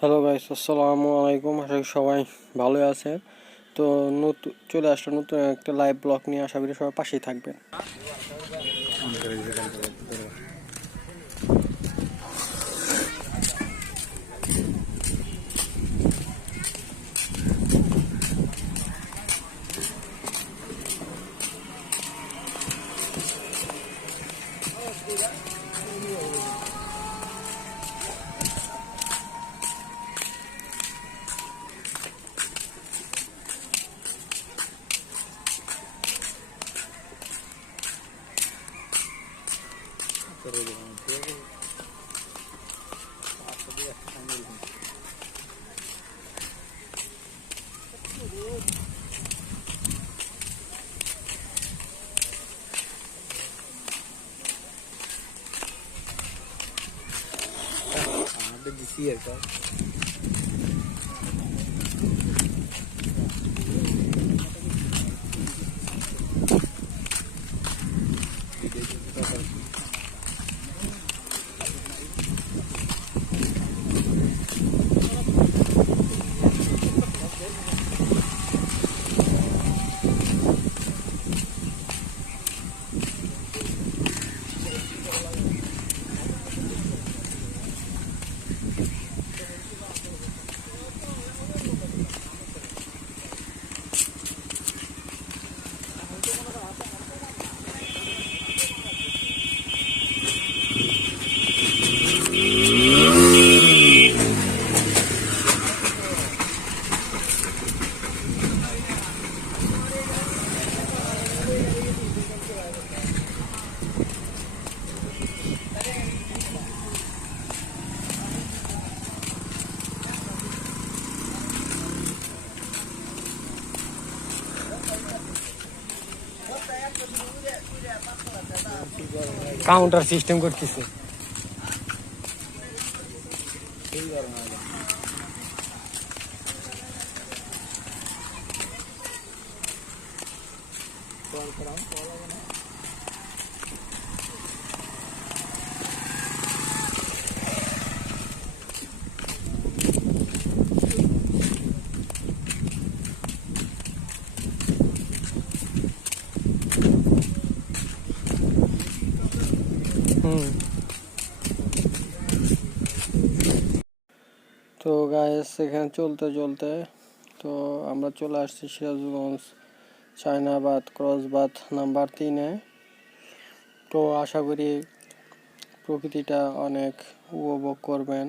Hello guys, আসসালামু আলাইকুম। আশা করি সবাই ভালো আছে। তো নতুন চলে আসলো নতুন একটা লাইভ ব্লগ নিয়ে। আশা করি সবাই পাশেই থাকবেন। কাউন্টার সিস্টেম করতেছে। তো গাইস, এখানে চলতে চলতে তো আমরা চলে আসছি সিরাজগঞ্জ চায়নাবাদ ক্রসবাদ নাম্বার 3-এ। তো আশা করি প্রকৃতিটা অনেক উপভোগ করবেন।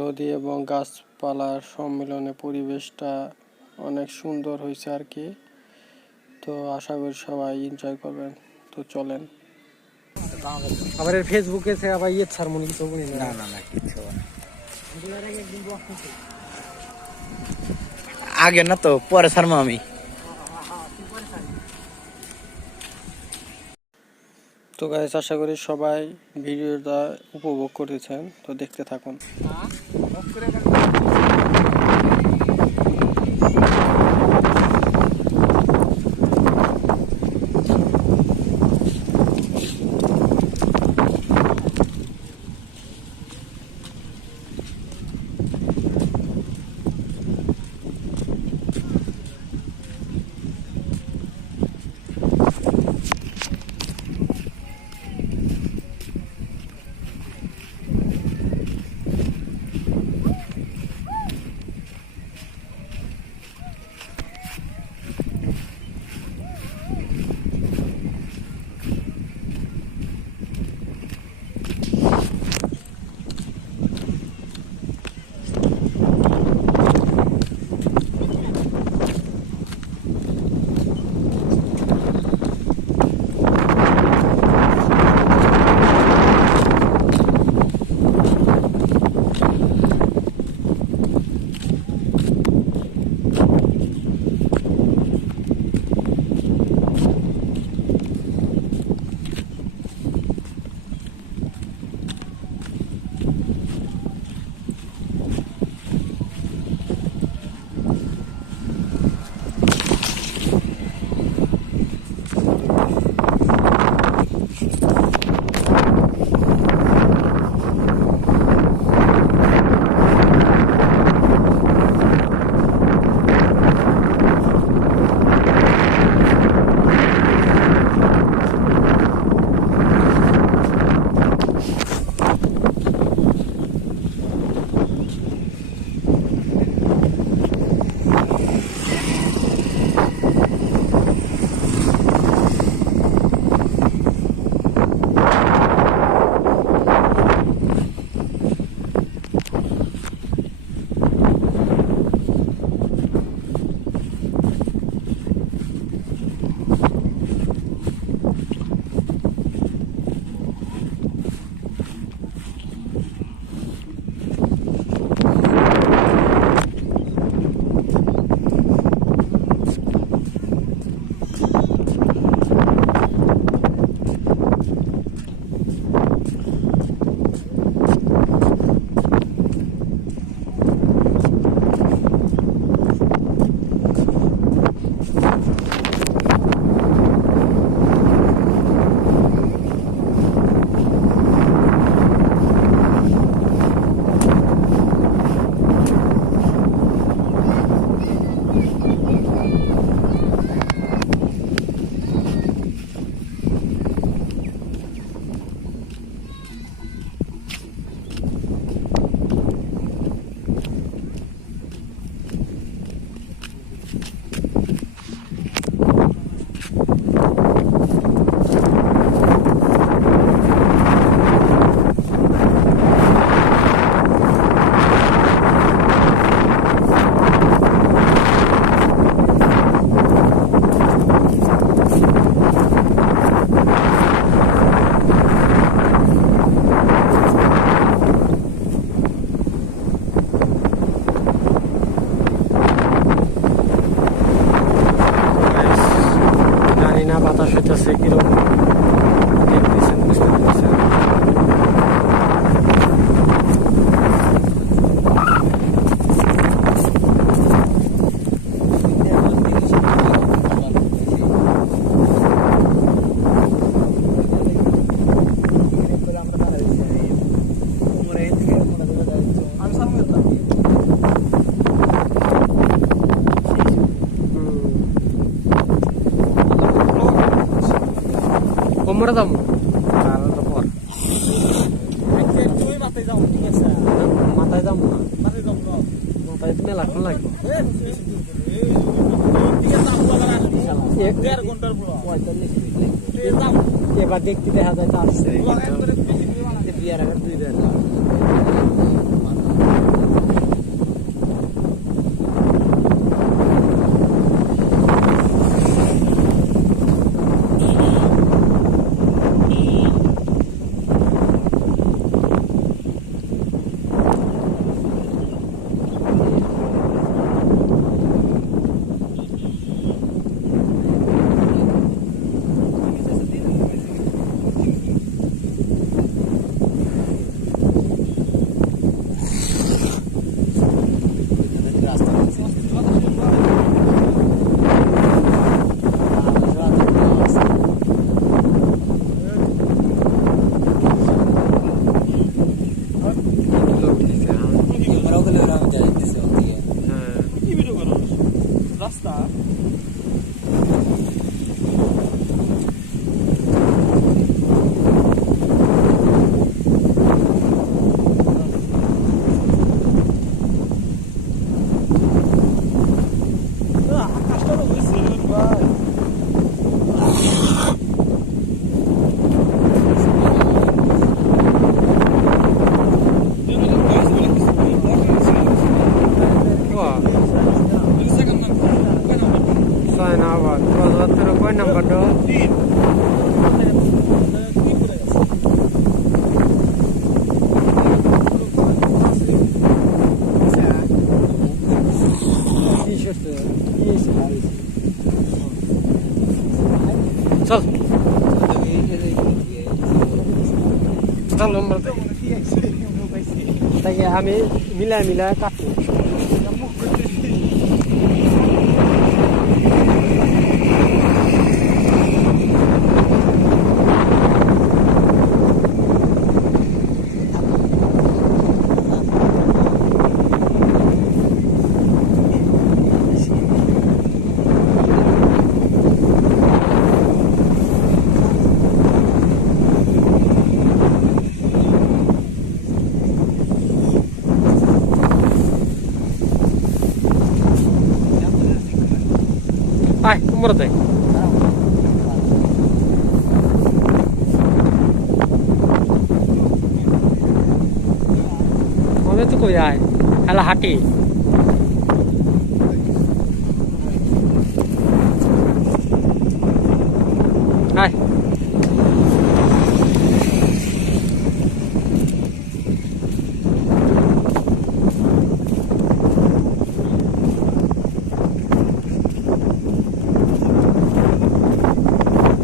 নদী এবং গাছপালার সম্মিলনে পরিবেশটা অনেক সুন্দর হয়েছে আর কি। তো আশা করি সবাই এনজয় করবেন। তো চলেন। আবার ফেসবুকে আবার ছাড় মনে কিছু না না না কিচ্ছু আগে না তো পরে ছাড়বো আমি। তো গাইস, আশা করি সবাই ভিডিওটা উপভোগ করেছেন। তো দেখতে থাকুন। আমরা যাবো আর তো পর মাথায় যাবো না মাথায় মেলাক্ষণ লাগবে এবার দেখতে দেখা যায় তো আসছে বিয়ার আগে 2 দিন Sainabat, kalau terus kau nampak do? Chal. Chal nomor tu. Tapi kami mila kaku. Ay, umur deh. Mana tu kau ya? Alah hati. Ay.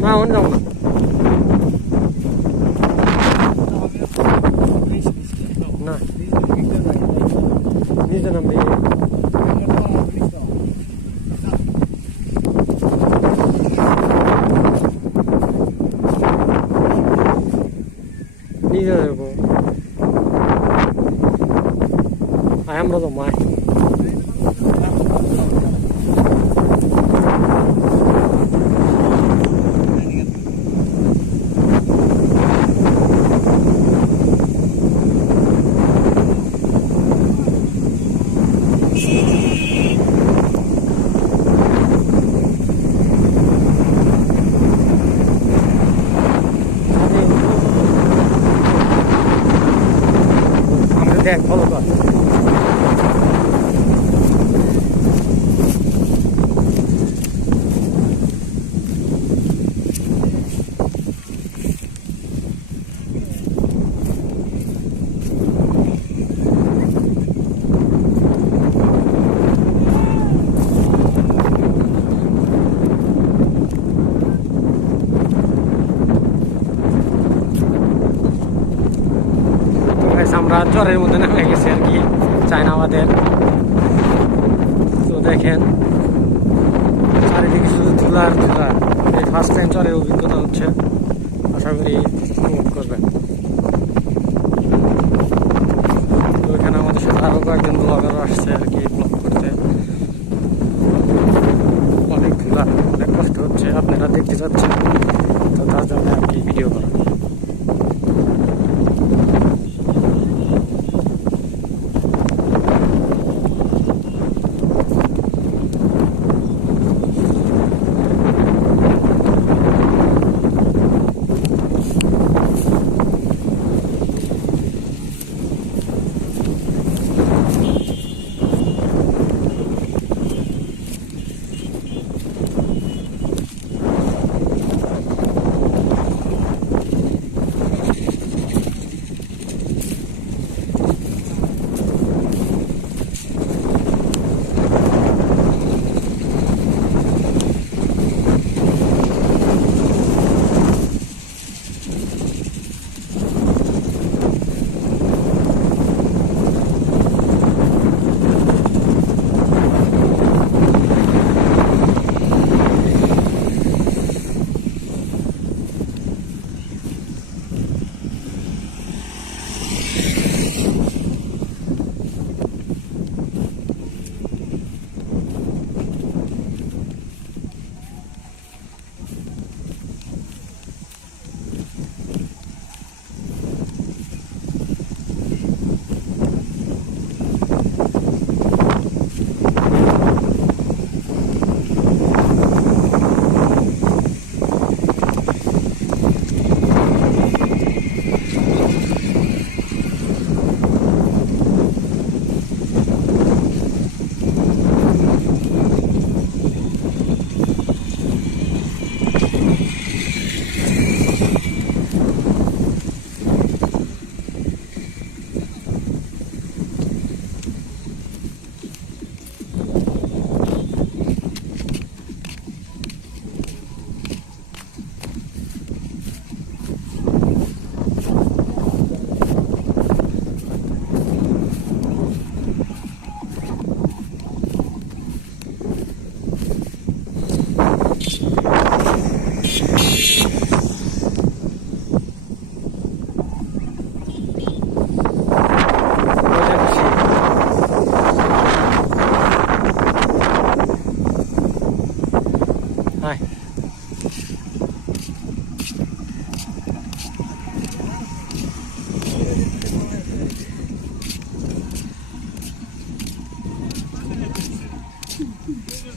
Mau dong. Nah, ini tu nampak. Ini tu aku. Ayam berapa mai? Deck, follow God. আমরা চরের মধ্যে নামে গেছি আর কি চায়নাবাদের তো দেখেন চারিদিকে শুধু ধুলা আর ধুলা এই ফার্স্ট টাইম চরের অভিজ্ঞতা হচ্ছে আশা করি উপভোগ করবেন তো এখানে আমাদের সাথে আরও কয়েকজন ব্লগার আসছে আর কি ব্লগ করতে অনেক ধুলা অনেক কষ্ট হচ্ছে আপনারা দেখতে চাচ্ছেন তো তার জন্য আর কি ভিডিও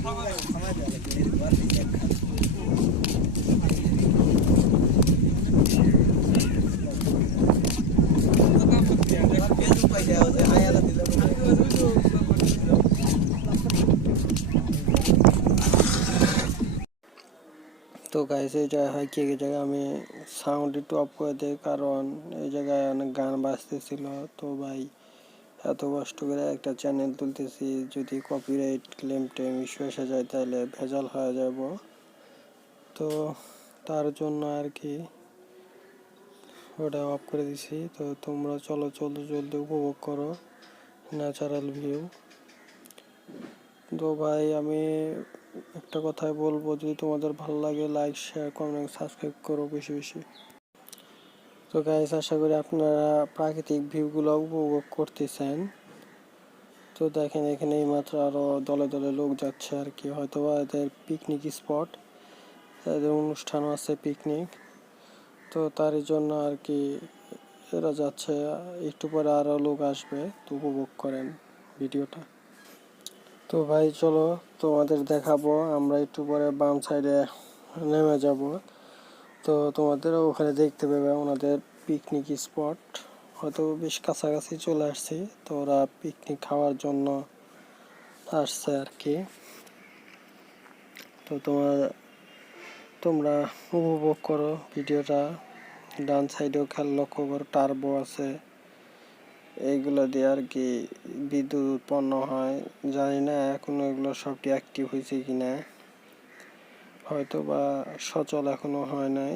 তো গাইস এই জায়গায় কি এই জায়গায় আমি সাউন্ড একটু অফ করে দিই, কারণ এই জায়গায় অনেক গান বাজতেছিল। তো ভাই এত কষ্ট করে একটা চ্যানেল তুলতেছি, যদি কপিরাইট ক্লেম টেম ইস্যু এসে যায় তাহলে ভেজাল হয়ে যাব। তো তার জন্য আর কি ওটা অফ করে দিছি। তো তোমরা চলো জলদি জলদি উপভোগ করো ন্যাচারাল ভিউ। তো ভাই আমি একটা কথাই বলবো, যদি তোমাদের ভালো লাগে লাইক শেয়ার কমেন্ট সাবস্ক্রাইব করো বেশি বেশি। তো গাইস আশা করি আপনারা প্রাকৃতিক ভিউগুলো উপভোগ করতেছেন। তো দেখেন এখানে এই মাত্র আরো দলে দলে লোক যাচ্ছে আর কি, হয়তো এদের পিকনিক স্পট, এদের অনুষ্ঠানও আছে পিকনিক। তো তার জন্য আর কি এরা যাচ্ছে, একটু পরে আরো লোক আসবে। তো উপভোগ করেন ভিডিওটা। তো ভাই চলো তোমাদের দেখাবো, আমরা একটু পরে বাম সাইডে নেমে যাব। তো তোমাদেরও ওখানে দেখতে পাবে ওনাদের পিকনিক স্পট, হয়তো বেশ কাছাকাছি চলে আসছি। তো ওরা পিকনিক খাওয়ার জন্য আসছে আর কি। তো তোমরা উপভোগ করো ভিডিওটা। ডান সাইডেও খেয়াল লক্ষ্য করো, টার্বো আছে, এইগুলো দিয়ে আর কি বিদ্যুৎ উৎপন্ন হয়। জানি না এখনো এগুলো সবটি অ্যাক্টিভ হয়েছে কিনা, হয়তো বা সচল এখনো হয় নাই।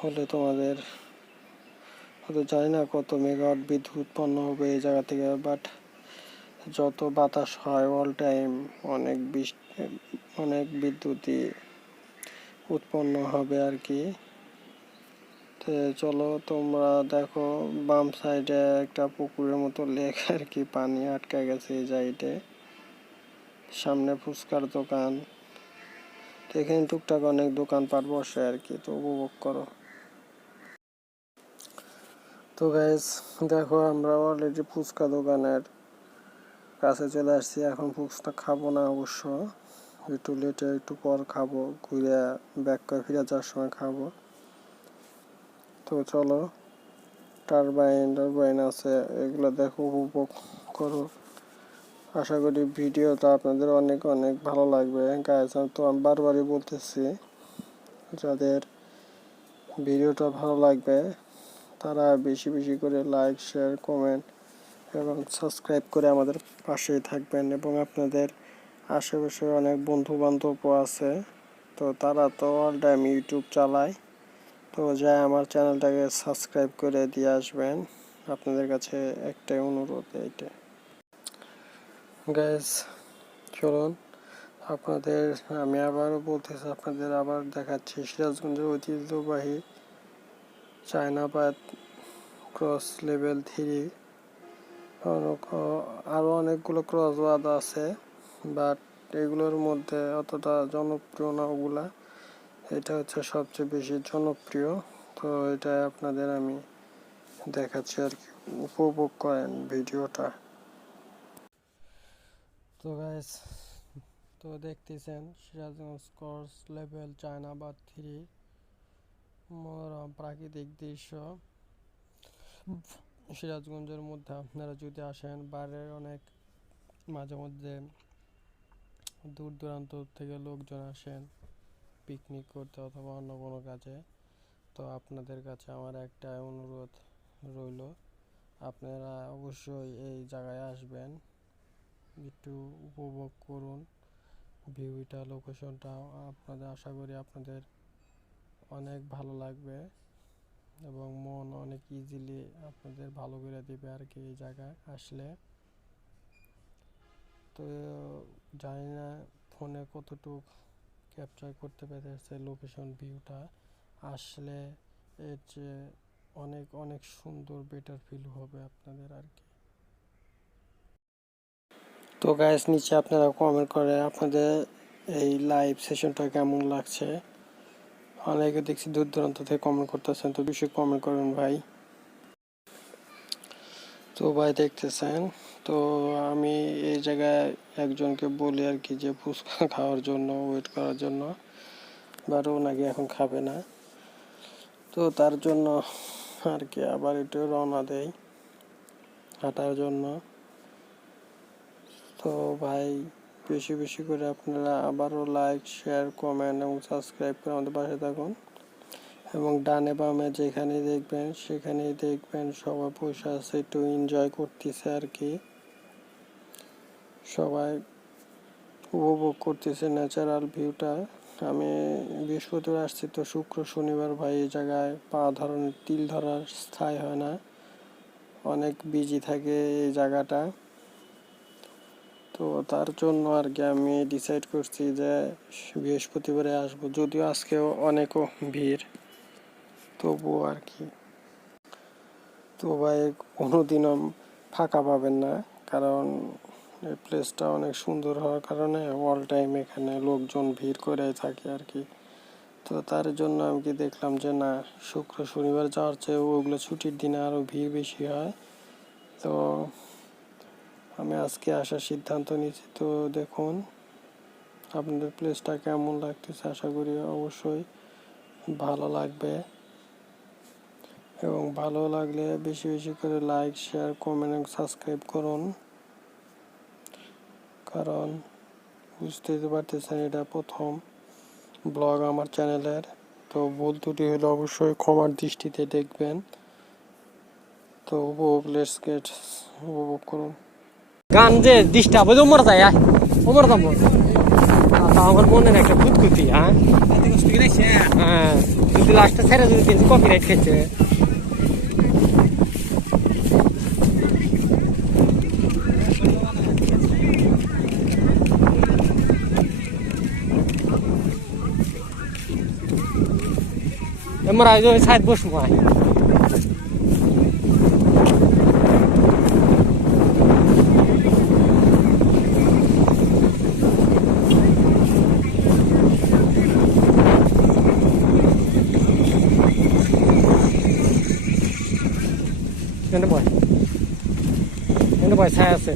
হলে তোমাদের হয়তো জানি না কত মেগাওয়াট বিদ্যুৎ উৎপন্ন হবে এই জায়গা থেকে, বাট যত বাতাস হয় অল টাইম অনেক বিদ্যুৎই উৎপন্ন হবে আর কি। তো চলো তোমরা দেখো বাম সাইডে একটা পুকুরের মতো লেক আর কি, পানি আটকে গেছে এই জায়গাতে। সামনে ফুচকার দোকান, তো এখানে টুকটাক অনেক দোকানপাট বসে আর কি। তো উপভোগ করো। তো গাইস দেখো আমরা অলরেডি ফুচকা দোকানের কাছে চলে আসছি। এখন ফুচকা খাবো না অবশ্য, একটু লেটে একটু পর খাবো, ঘুরে ব্যাক করে ফিরে যাওয়ার সময় খাবো। তো চলো টারবাইন আছে, এগুলো দেখো উপভোগ করো। আশা করি ভিডিওটা আপনাদের অনেক অনেক ভালো লাগবে। গাইস তো আমি বারবারই বলতেছি, যাদের ভিডিওটা ভালো লাগবে তারা বেশি বেশি করে লাইক শেয়ার কমেন্ট এবং সাবস্ক্রাইব করে আমাদের পাশেই থাকবেন। এবং আপনাদের আশেপাশে অনেক বন্ধু বান্ধবও আছে, তো তারা তো অল টাইম ইউটিউব চালায়, তো যাই আমার চ্যানেলটাকে সাবস্ক্রাইব করে দিয়ে আসবেন। আপনাদের কাছে একটাই অনুরোধ এইটা। গাইস চলুন আপনাদের আমি আবারও বলতেছি, আপনাদের আবার দেখাচ্ছি সিরাজগঞ্জের ঐতিহ্যবাহী চায়নাবাদ ক্রস লেভেল 3। আরও অনেকগুলো ক্রস বাদ আছে, বাট এগুলোর মধ্যে অতটা জনপ্রিয় না ওগুলা। এটা হচ্ছে সবচেয়ে বেশি জনপ্রিয়। তো এটা আপনাদের আমি দেখাচ্ছি আর কি, উপভোগ করেন ভিডিওটা। তো গাইস তো দেখতেছেন সিরাজগঞ্জ ক্রস লেভেল চায়নাবাদ 3 মনোরম প্রাকৃতিক দৃশ্য। সিরাজগঞ্জের মধ্যে আপনারা যদি আসেন, বাইরের অনেক মাঝে মধ্যে দূর দূরান্ত থেকে লোকজন আসেন পিকনিক করতে অথবা অন্য কোনো কাজে। তো আপনাদের কাছে আমার একটা অনুরোধ রইল, আপনারা অবশ্যই এই জায়গায় আসবেন, একটু উপভোগ করুন ভিউটা, লোকেশনটা। আপনাদের আশা করি আপনাদের অনেক ভালো লাগবে এবং মন অনেক ইজিলি আপনাদের ভালো করে দিবে আর কি এই জায়গায় আসলে। তো জানি না ফোনে কতটুকু ক্যাপচার করতে পেরেছে লোকেশন ভিউটা, আসলে এর যে অনেক অনেক সুন্দর বেটার ফিল হবে আপনাদের আর কি। তো গাইস নিচে আপনারা কমেন্ট করে আপনাদের এই লাইভ সেশনটা কেমন লাগছে। অনেকে দেখছি দূর দূরান্ত থেকে কমেন্ট করতেছেন, তো বেশি কমেন্ট করুন ভাই। তো ভাই দেখতেছেন, তো আমি এই জায়গায় একজনকে বলি আর কি যে ফুচকা খাওয়ার জন্য ওয়েট করার জন্য, বাট ও নাকি এখন খাবে না। তো তার জন্য আর কি আবার একটু রওনা দেই হাঁটার জন্য। তো ভাই বেশি বেশি করে আপনারা আবারও লাইক, শেয়ার, কমেন্ট এবং সাবস্ক্রাইব করে আমাদের পাশে থাকুন। এবং ডানে বামে যেখানেই দেখবেন সেখানেই দেখবেন সবাই বসে আছে, একটু এনজয় করতেছে আর কি, সবাই উপভোগ করতেছে ন্যাচারাল ভিউটা। আমি বৃহস্পতিবার আসছি, তো শুক্র শনিবার ভাই এই জায়গায় পা ধরনের তিল ধরার স্থায়ী হয় না, অনেক বিজি থাকে এই জায়গাটা। তো তার জন্য আর কি আমি ডিসাইড করছি যে বৃহস্পতিবারে আসবো, যদিও আজকেও অনেকও ভিড়, তবুও আর কি। তো ভাই কোনোদিনও ফাঁকা পাবেন না, কারণ এই প্লেসটা অনেক সুন্দর হওয়ার কারণে অল টাইম এখানে লোকজন ভিড় করে থাকে আর কি। তো তার জন্য আমি কি দেখলাম যে না, শুক্র শনিবার যাওয়ার চেয়ে ওগুলো ছুটির দিনে আরও ভিড় বেশি হয়। তো আমি আজকে আসার সিদ্ধান্ত নিয়েছি। তো দেখুন আপনাদের প্লেসটা কেমন লাগতেছে, আশা করি অবশ্যই ভালো লাগবে। এবং ভালো লাগলে বেশি বেশি করে লাইক, শেয়ার, কমেন্ট এবং সাবস্ক্রাইব করুন, কারণ বুঝতেই তো পারতেছেন এটা প্রথম ব্লগ আমার চ্যানেলের। তো ভুল ত্রুটি হলে অবশ্যই ক্ষমার দৃষ্টিতে দেখবেন। তো উপভোগ করুন। গান যে ডিস্টার্ব হয়ে ওমর যায় ওমর দাম আমার মনের একটা খুঁতখুতি। হ্যাঁ যদি লাস্টে ছেড়ে যদি কিন্তু কপিরাইট খেয়েছে। আমরা সাইড বসবো। এখানে বয় ছায় আছে।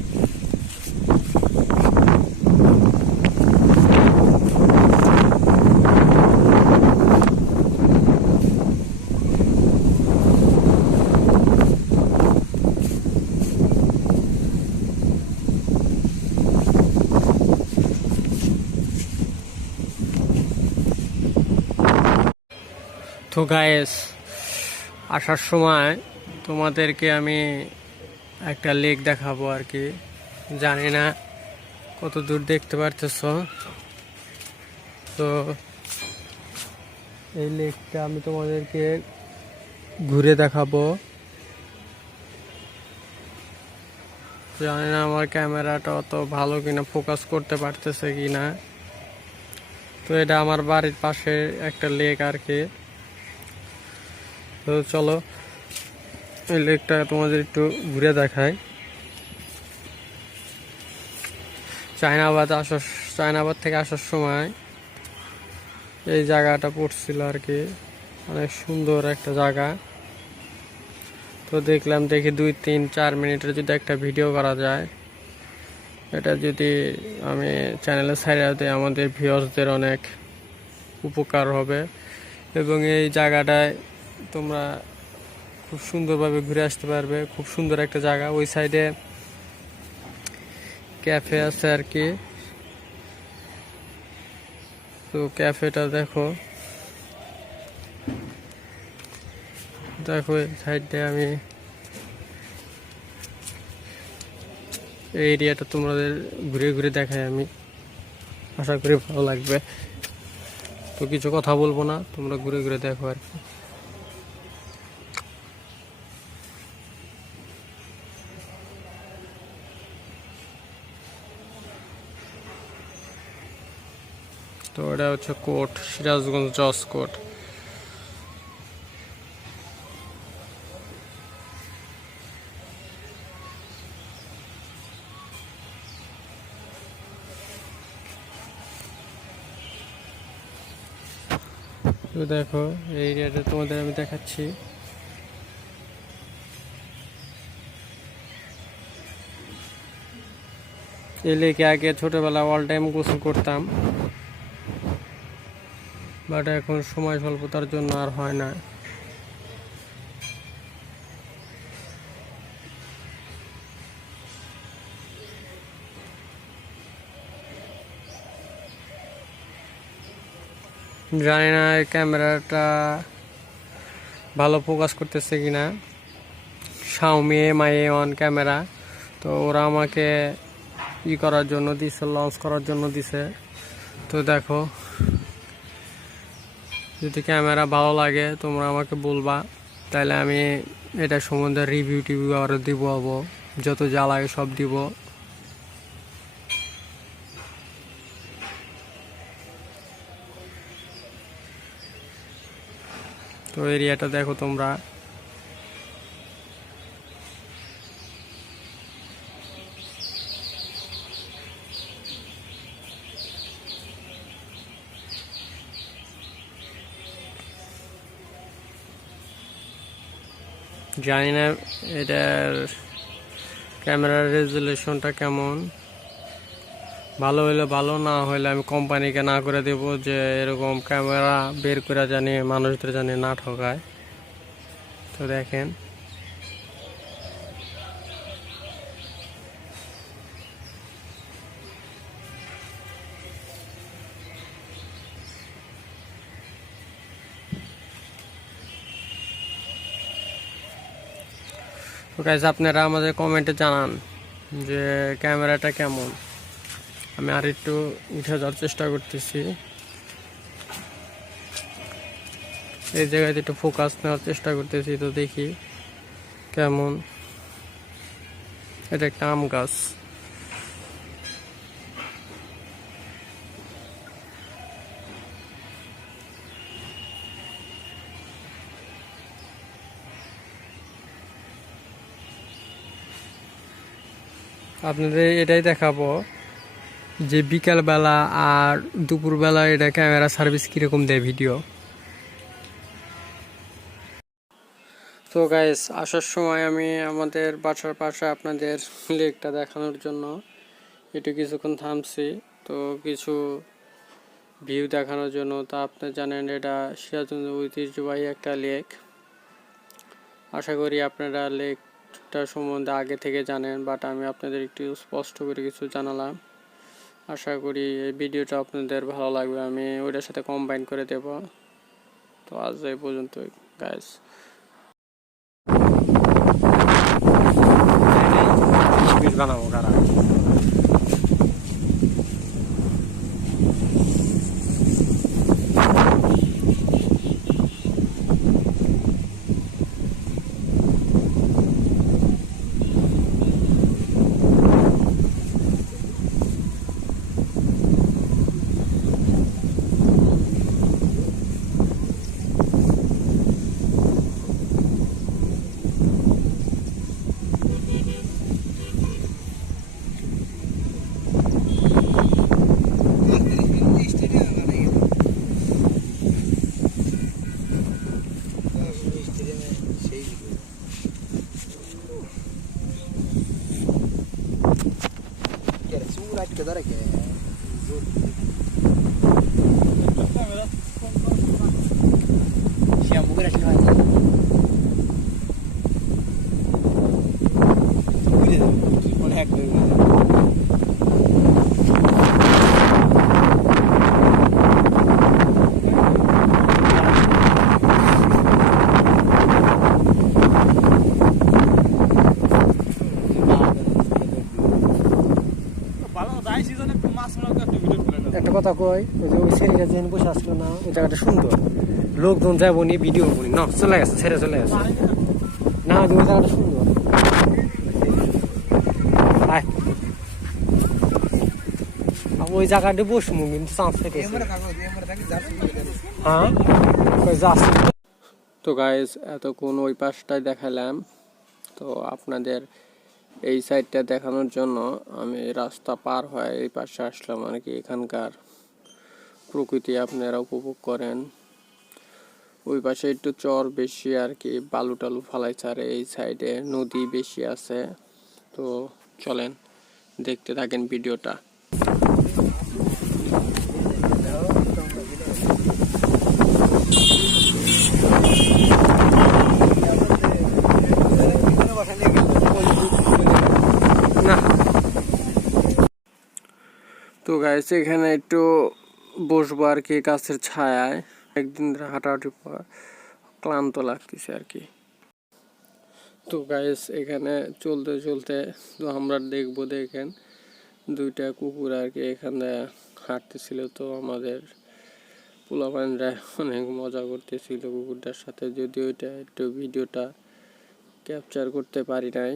তো গাইস, আসার সময় তোমাদেরকে আমি একটা লেক দেখাবো আর কি, জানি না কত দূর দেখতে পারতেছ। তো এই লেকটা আমি তোমাদেরকে ঘুরে দেখাবো। জানি না আমার ক্যামেরাটা অত ভালো কিনা, ফোকাস করতে পারতেছে কিনা। তো এটা আমার বাড়ির পাশে একটা লেক আর কি। তো চলো এই লেকটা তোমাদের একটু ঘুরে দেখাই। চায়নাবাদ থেকে আসার সময় এই জায়গাটা পড়ছিল আর কি, অনেক সুন্দর একটা জায়গা। তো দেখলাম, দেখি 2-3-4 মিনিটের যদি একটা ভিডিও করা যায়, এটা যদি আমি চ্যানেলে ছাড়া দিই আমাদের ভিউয়ার্সদের অনেক উপকার হবে। এবং এই জায়গাটায় তোমরা খুব সুন্দরভাবে ঘুরে আসতে পারবে, খুব সুন্দর একটা জায়গা। ওই সাইডে ক্যাফে আছে আর কি। তো ক্যাফেটা দেখো এই সাইডে আমি এই এরিয়াটা তোমাদের ঘুরে ঘুরে দেখাই আমি, আশা করি ভালো লাগবে। তো কিছু কথা বলবো না, তোমরা ঘুরে ঘুরে দেখো আর কি। তো এটা হচ্ছে কোর্ট, সিরাজগঞ্জ জজ কোর্ট। তো দেখো এই এরিয়াটা তোমাদের আমি দেখাচ্ছি। এই লেকে আগে ছোটবেলা অল টাইম গোসল করতাম, বাট এখন সময় স্বল্পতার জন্য আর হয় না। জানি না এই ক্যামেরাটা ভালো ফোকাস করতেছে কিনা। Xiaomi Mi A1 ক্যামেরা, তো ওরা আমাকে করার জন্য দিছে, লঞ্চ করার জন্য দিছে। তো দেখো, যদি ক্যামেরা ভালো লাগে তোমরা আমাকে বলবা, তাহলে আমি এটা সম্বন্ধে রিভিউ টিভিউ আরও দিব, যত যা লাগে সব দিব। তো এরিয়াটা দেখো তোমরা। জানি না এটার ক্যামেরার রেজুলেশনটা কেমন, ভালো হইলে ভালো, না হইলে আমি কোম্পানিকে না করে দেব যে এরকম ক্যামেরা বের করে জানি মানুষদের জানি না ঠকায়। তো দেখেন, তো গাইস আপনারা আমাদের কমেন্টে জানান যে ক্যামেরাটা কেমন। আমি আর একটু উঠে যাওয়ার চেষ্টা করতেছি, এই জায়গায় একটু ফোকাস নেওয়ার চেষ্টা করতেছি, তো দেখি কেমন। এটা একটা আম গাছ। আপনাদের এটাই দেখাবো যে বিকালবেলা আর দুপুরবেলা এটা ক্যামেরা সার্ভিস কীরকম দেয় ভিডিও। তো গাইস, আসার সময় আমি আমাদের বাসার পাশে আপনাদের লেকটা দেখানোর জন্য একটু কিছুক্ষণ থামছি, তো কিছু ভিউ দেখানোর জন্য। তা আপনি জানেন এটা সিরাজগঞ্জ ঐতিহ্যবাহী একটা লেক। আশা করি আপনারা লেকটার সম্বন্ধে আগে থেকে জানেন, বাট আমি আপনাদের একটু স্পষ্ট করে কিছু জানালাম। আশা করি এই ভিডিওটা আপনাদের ভালো লাগবে, আমি ওইটার সাথে কম্বাইন করে দেব। তো আজ এই পর্যন্তই গাইস। বানাবো কারা একটা কথা কই, ওই যে ওই ছেলেটা যেন বসে আসলো না, ওই জায়গাটা সুন্দর, লোকজন যাবো নি ভিডিও করি না, চলে গেছে, ছেড়ে চলে গেছে না, ওই জায়গাটা সুন্দর। ওই জায়গাটা বসবো কিন্তু চান্স থেকে। হ্যাঁ তো গাইজ, এতক্ষণ ওই পাশটায় দেখালাম, তো আপনাদের এই সাইডটা দেখানোর জন্য আমি রাস্তা পার হয়ে এই পাশে আসলাম আর কি। এখানকার প্রকৃতি আপনারা উপভোগ করেন। ওই পাশে একটু চর বেশি আর কি, বালু টালু ফালাইছে, আর এই সাইডে নদী বেশি আছে। তো চলেন দেখতে থাকেন ভিডিওটা। না তো গাইস এখানে একটু বসবো আর কি গাছের ছায়ায়, একদিন ধরে হাঁটাহাঁটি পর ক্লান্ত লাগতেছে আর কি। তো গাইস এখানে চলতে চলতে তো আমরা দেখবো, দেখেন দুইটা কুকুর আর কি এখানে হাঁটতেছিল। তো আমাদের পোলাপানরা অনেক মজা করতেছিল কুকুরটার সাথে, যদিও এটা একটু ভিডিওটা ক্যাপচার করতে পারি নাই,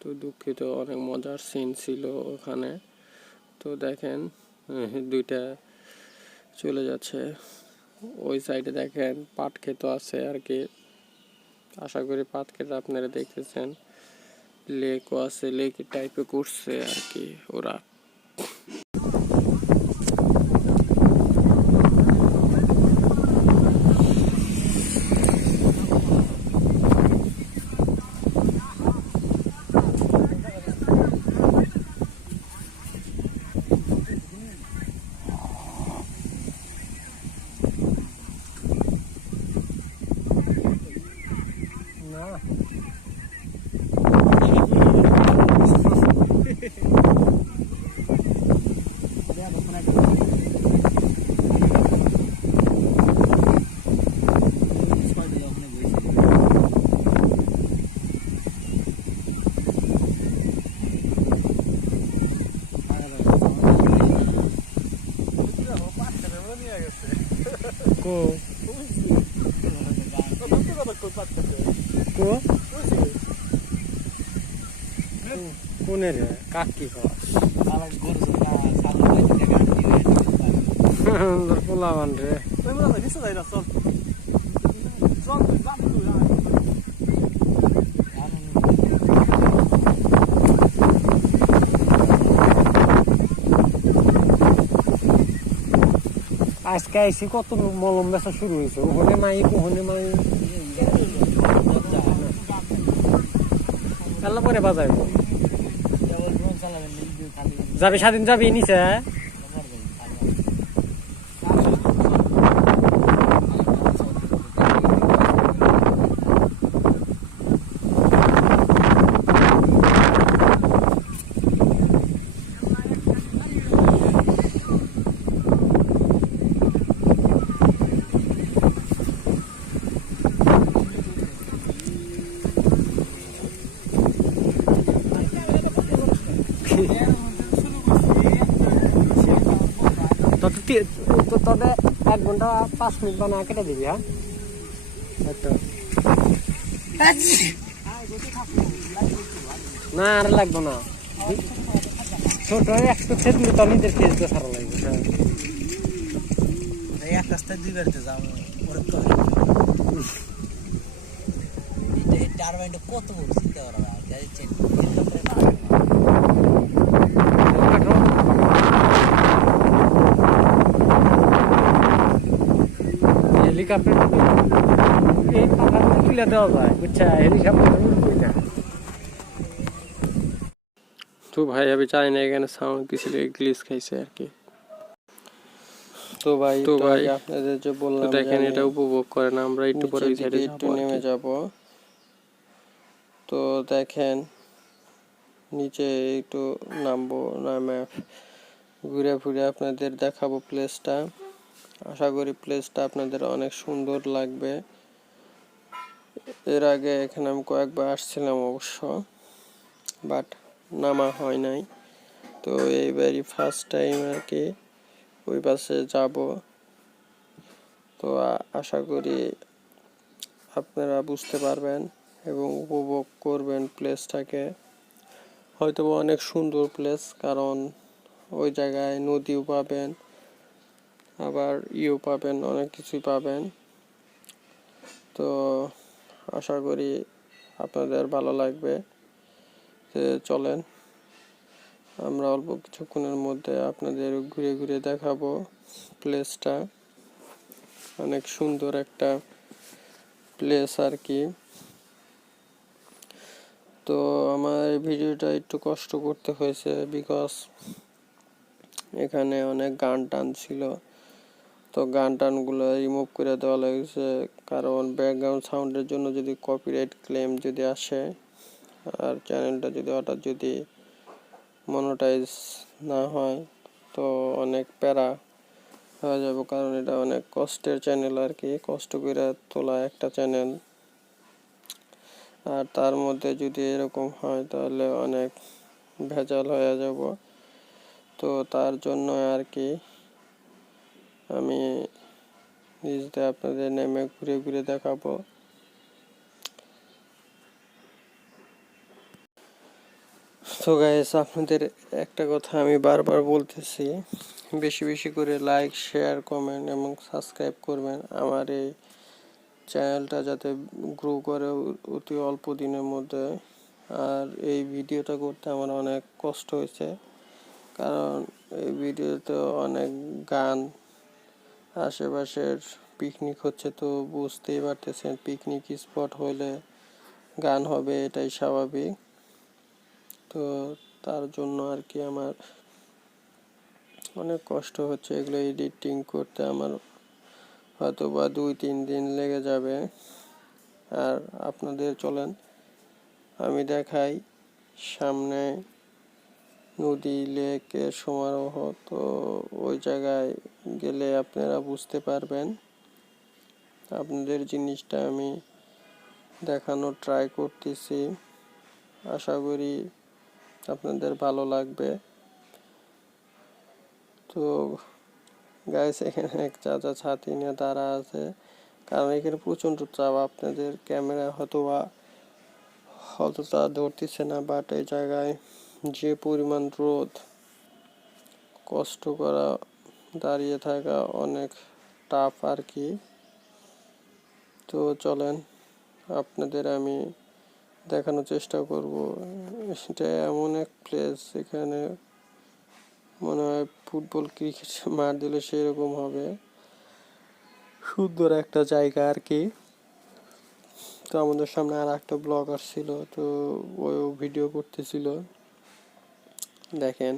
তো দুঃখিত। অনেক মজার সিন ছিল ওখানে। তো দেখেন দুইটা চলে যাচ্ছে ওই সাইডে, দেখেন পাট ক্ষেত আছে আর কি। আশা করি পাট ক্ষেত আপনারা দেখতেছেন, লেকও আছে, লেক টাইপে করছে আর কি ওরা। কোনের কাক কি পোলাবান রে। আজকে আইসি কত মলম বেচা শুরু হয়েছে, ওখানে মাই ওখানে মাই আল্লাহ পরে বাজার যাবি, স্বাধীন যাবি নিচে। তবে 1 ঘন্টা 5 মিনিট বানা কেটে দিবি। হ্যাঁ না আর লাগবো না, ছোট একটু খেত তো নিজের খেয়ে তো সারা লাগবে। এক রাস্তায় 2 বার যাবো টারবাইনটা কত বড় চিন্তা করা হেলিকপ্টার এই পাখা তুলে দেওয়া যায়, বুঝছা, হেলিকপ্টার উঠবই না। তো ভাই আমি জানি না এখানে সাউন্ড দিছিল, গ্লিচ খাইছে আর কি। তো ভাই আপনাদের যে বললাম দেখেন এটা উপভোগ করেন, আমরা একটু পরে ওই সাইডে একটু নেমে যাব। তো দেখেন নিচে একটু নামবো, নামে ঘুরে ঘুরে আপনাদের দেখাবো প্লেসটা। আশা করি প্লেসটা আপনাদের অনেক সুন্দর লাগবে। এর আগে এখানে আমি কয়েকবার আসছিলাম অবশ্য, বাট নামা হয় নাই। তো এইবারই ফার্স্ট টাইম আর কি ওই পাশে যাব। তো আশা করি আপনারা বুঝতে পারবেন এবং উপভোগ করবেন প্লেসটাকে। হয়তো অনেক সুন্দর প্লেস, কারণ ওই জায়গায় নদীও পাবেন, আবার পাবেন, অনেক কিছুই পাবেন। তো আশা করি আপনাদের ভালো লাগবে। চলেন আমরা অল্প কিছুক্ষণের মধ্যে আপনাদের ঘুরে ঘুরে দেখাবো প্লেসটা। অনেক সুন্দর একটা প্লেস আর কি। তো আমার এই ভিডিওটা একটু কষ্ট করতে হয়েছে, বিকজ এখানে অনেক গান টান ছিল। তো গান টানগুলো রিমুভ করে দেওয়া লাগছে, কারণ ব্যাকগ্রাউন্ড সাউন্ডের জন্য যদি কপিরাইট ক্লেম যদি আসে, আর চ্যানেলটা যদি হঠাৎ যদি মনোটাইজ না হয়, তো অনেক প্যারা হয়ে যাবে। কারণ এটা অনেক কষ্টের চ্যানেল আর কি, কষ্ট করে তোলা একটা চ্যানেল। আর তার মধ্যে যদি এরকম হয় তাহলে অনেক ভেজাল হয়ে যাব। তো তার জন্য আর কি আমি নিজে আপনাদের নেমে ঘুরে ঘুরে দেখাবো। তো গাইস, আপনাদের একটা কথা আমি বারবার বলতেছি, বেশি বেশি করে লাইক, শেয়ার, কমেন্ট এবং সাবস্ক্রাইব করবেন আমার এই চ্যানেলটা, যাতে গ্রো করে অতি অল্প দিনের মধ্যে। আর এই ভিডিওটা করতে আমার অনেক কষ্ট হয়েছে, কারণ এই ভিডিওতে অনেক গান, আশেপাশের পিকনিক হচ্ছে, তো বুঝতেই পারতেছেন পিকনিক স্পট হলে গান হবে, এটাই স্বাভাবিক। তো তার জন্য আর কি আমার অনেক কষ্ট হচ্ছে, এগুলো এডিটিং করতে আমার হয়তো বা 2-3 দিন লেগে যাবে। আর আপনাদের চলেন আমি দেখাই সামনে নদী লেকের সমারোহ। তো ওই জায়গায় গেলে আপনারা বুঝতে পারবেন। আপনাদের জিনিসটা আমি দেখানোর ট্রাই করতেছি, আশা করি আপনাদের ভালো লাগবে। তো গাইস, এখানে এক চাচা ছাতি নিয়ে দাঁড়া আছে, কারণ এখানে প্রচণ্ড চাপ। আপনাদের ক্যামেরা হয়তো বা অতটা ধরতেছে না, বাট এই জায়গায় যে পরিমাণ রোদ, কষ্ট করা, দাঁড়িয়ে থাকা অনেক টাফ আর কি। তো চলেন আপনাদের আমি দেখানোর চেষ্টা করব। এটা এমন এক প্লেস, এখানে মনে হয় ফুটবল ক্রিকেট মার দিলে সেরকম হবে, সুন্দর একটা জায়গা আর কি। তো আমাদের সামনে আর একটা ব্লগার ছিল, তো ওই ভিডিও করতেছিল, দেখেন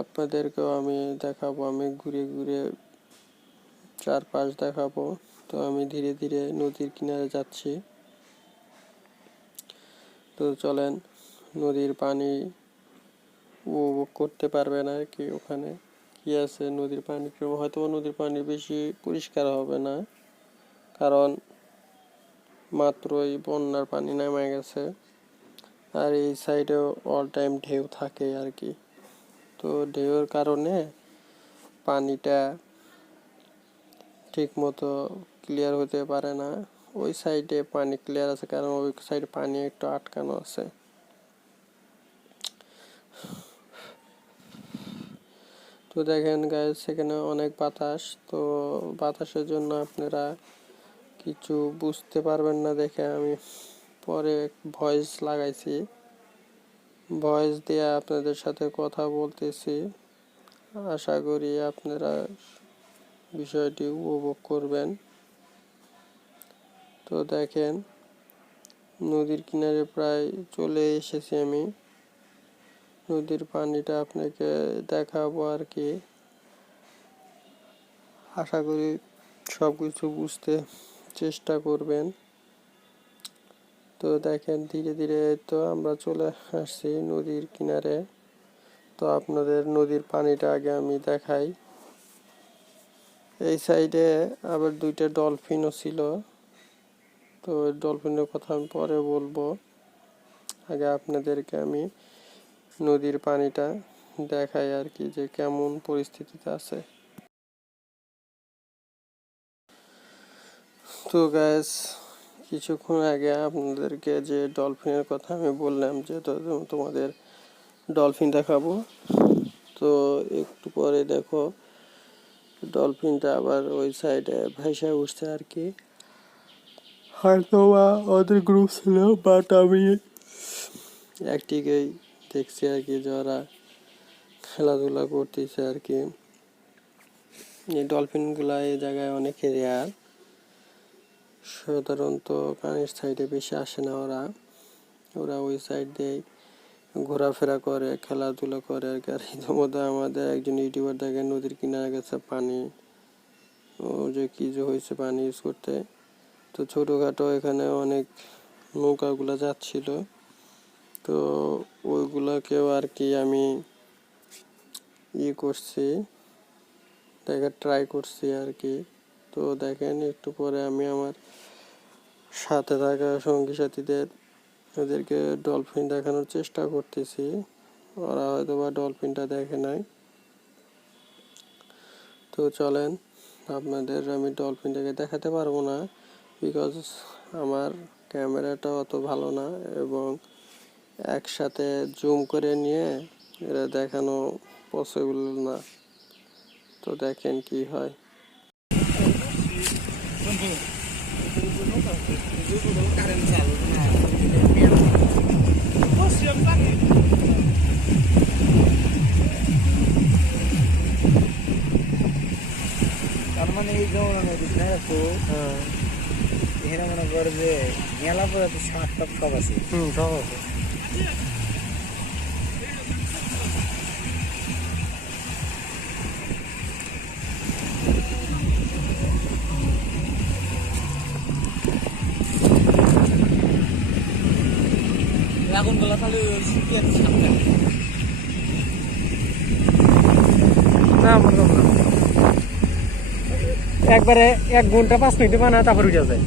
আপনাদেরকেও আমি দেখাবো, আমি ঘুরে ঘুরে চারপাশ দেখাবো। তো আমি ধীরে ধীরে নদীর কিনারে যাচ্ছি। তো চলেন, নদীর পানি উপভোগ করতে পারবেন আর কি। ওখানে কি আছে, নদীর পানি হয়তো নদীর পানি বেশি পরিষ্কার হবে না, কারণ মাত্রই বন্যার পানি নেমে গেছে। আর এই সাইডেও অল টাইম ঢেউ থাকে আর কি। তো ঢেউয়ের কারণে পানিটা ঠিক মতো ক্লিয়ার হতে পারে না। ওই সাইডে পানি ক্লিয়ার আছে, কারণ ওই সাইডে পানি একটু আটকানো আছে। তো দেখেন গাইস, সেখানে অনেক বাতাস। তো বাতাসের জন্য আপনারা কিছু বুঝতে পারবেন না দেখে আমি পরে ভয়েস লাগাইছি, ভয়েস দিয়ে আপনাদের সাথে কথা বলতেছি। আশা করি আপনারা বিষয়টি উপভোগ করবেন। তো দেখেন, নদীর কিনারে প্রায় চলে এসেছি আমি, নদীর পানিটা আপনাকে দেখাবো আর কি। আশা করি সব কিছু বুঝতে চেষ্টা করবেন। তো দেখেন ধীরে ধীরে তো আমরা চলে আসছি নদীর কিনারে। তো আপনাদের নদীর পানিটা আগে আমি দেখাই। এই সাইডে আবার 2টা ডলফিনও ছিল, তো ডলফিনের কথা আমি পরে বলবো। আগে আপনাদেরকে আমি নদীর পানিটা দেখাই আর কি, যে কেমন পরিস্থিতিতে আছে। তো গ্যাস, কিছুক্ষণ আগে আপনাদেরকে যে ডলফিনের কথা আমি বললাম, যে তোমাদের ডলফিন দেখাবো, তো একটু পরে দেখো ডলফিনটা আবার ওই সাইডে ভেসে উঠছে আর কি। হয়তো বা ওদের গ্রুপ ছিল, বাট আমি একটিকেই দেখছি আর কি, যারা খেলাধুলা করতেছে আর কি। এই ডলফিনগুলা এই জায়গায় অনেক রেয়ার, সাধারণত পানির সাইডে বেশি আসে না ওরা, ওরা ওই সাইড দিয়ে ঘোরাফেরা করে, খেলাধুলা করে আর কি। আর ইতিমধ্যে আমাদের একজন ইউটিউবার দেখেন নদীর কিনারে গেছে পানি, ও যে কি যে হয়েছে পানি ইউজ করতে। তো ছোটোখাটো এখানে অনেক নৌকাগুলো যাচ্ছিল, তো ওইগুলোকেও আর কি আমি করছি, দেখার ট্রাই করছি আর কি। তো দেখেন একটু পরে আমি আমার সাথে থাকা সঙ্গী সাথীদের ওদেরকে ডলফিন দেখানোর চেষ্টা করতেছি, ওরা হয়তো বা ডলফিনটা দেখে নাই। তো চলেন, আপনাদের আমি ডলফিনটাকে দেখাতে পারবো না, বিকজ আমার ক্যামেরাটা অত ভালো না এবং একসাথে জুম করে নিয়ে এটা দেখানো পসিবল না। তো দেখেন কি হয়। তার মানে এই যেমন নদীটা তো এখানে মনে করে যে মেলা পরে তো সাপ টাপ সব আছে। সব আছে। এখন বেলা তাহলে কি একটা সাপ থাকে না বললাম না, একবারে 1 ঘন্টা 5 মিনিট বানায় তারপর উঠে যায়।